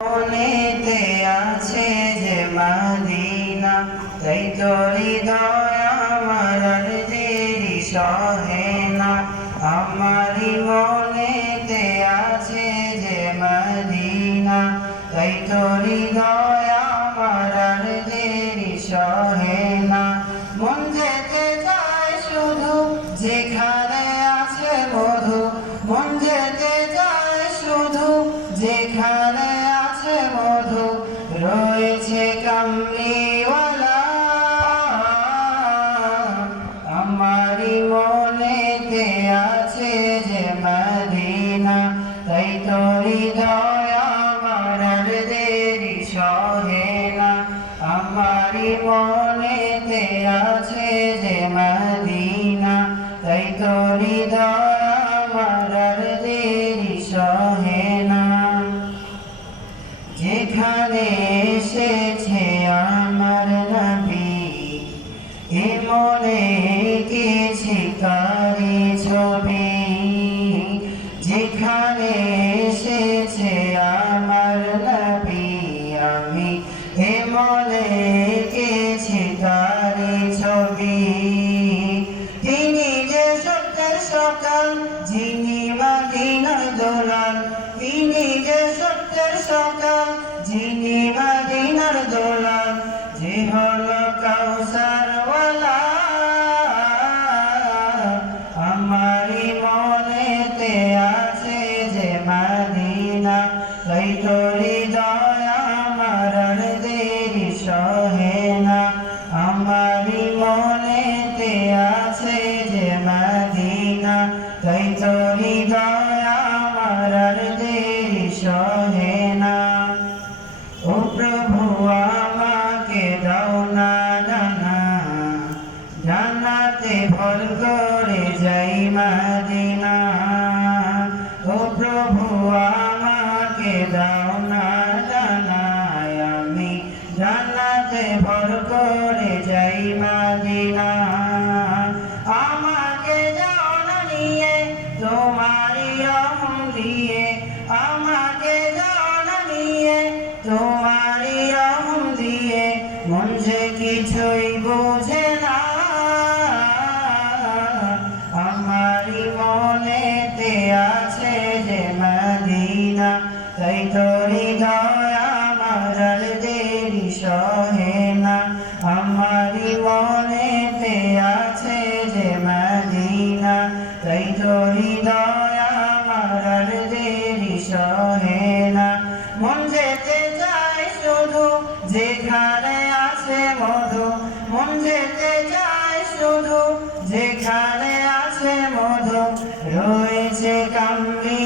মনেতে আছে যে মদিনা, তাই তো হৃদয় আমার আর দেরি সহে না। আমারি মনেতে আছে যে মদিনা, তাই তো হৃদয় আমার আর দেরি সহে না। মন যেতে চায় শুধু যেখানে আছে মধু, মন যেতে চায় শুধু যেখানে আছে মধু, রয়েছে কামলিওয়ালা। আমারি মনেতে আছে যে মদিনা, তাই তো হৃদয় আমার আর দেরি সহে না। আমারি মনেতে আছে যে মদিনা, তাই তো হৃদয় আমার আর দেরি সহে না। যেখানে এসেছে আমার নবী, এ মনে এঁকেছি তারি ছবি। যেখানে এসেছে আমার নবী, আমি এ মনে এঁকেছি তারি ছবি। তিনি যে সত্যের সকাল, যিনি মদিনার দোলাল, তিনি যে সত্যের সকাল, যিনি মদিনার দোলাল, যে হলো কাউসারওয়ালা। আমারি মনেতে আছে যে মদিনা, তাই তো হৃদয় আমার আর দেরি সহে না। আমারি মনেতে আছে যে মদিনা, তাই তো হৃদয় আমার আর দেরি সহে না। ও প্রভু আমাকে দাও না জানা, জান্নাতে ভর করে যাই মদিনা। ও প্রভু আমাকে দাও না জানা, আমি জান্নাতে ভর করে যাই মদিনা। আমাকে যাও না নিয়ে তোমারি রহম দিয়ে, আমাকে যাও না নিয়ে তোমারি রহম দিয়ে, মন যে কিছুই বোঝে না। আমারি মনেতে আছে যে মদিনা, তাই তো হৃদয় আমার আর দেরি সহে না। আমারি মনেতে আছে যে মদিনা, তাই তো হৃদয় আমার আর দেরি সহে না। মন যেতে চায় শুধু যেখানে আছে মধু, মন যেতে চায় শুধু যেখানে আছে মধু, রয়েছে কামলি